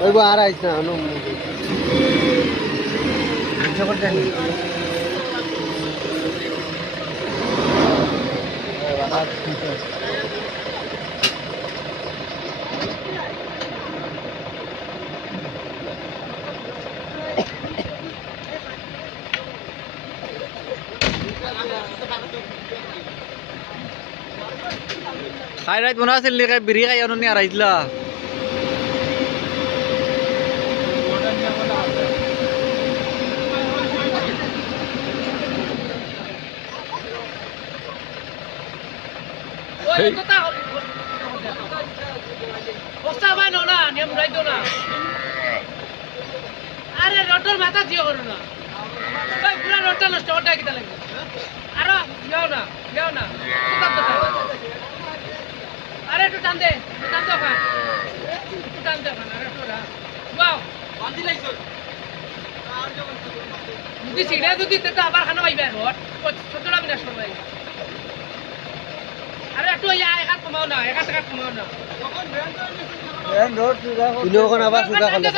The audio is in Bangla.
ওই গো আর আইছ না নো জবর জানি খাই রাইত মনে আছিল নি বিড়ি খাই আনো নি আর আইছিলা ওই কথা বস্তা বাই না নিয়ম রাইত না আরে রটর মাথা জিও করো না ওই পুরা রটটা নষ্ট ওটা কিটা লাগবে আরে যাও না আরে একটু টান দে ওখান একটু টান দে ওখান আরে একটু রা ওয়াও বান্দি লাইছো যদি সিড়া যদি তো আবার খানা পাইবে রট ছোটটা বিনাশ করবে আরে একটু এক হাত কমাও না এক হাত কমাও না তুই ওখানে আবার সুদা করলে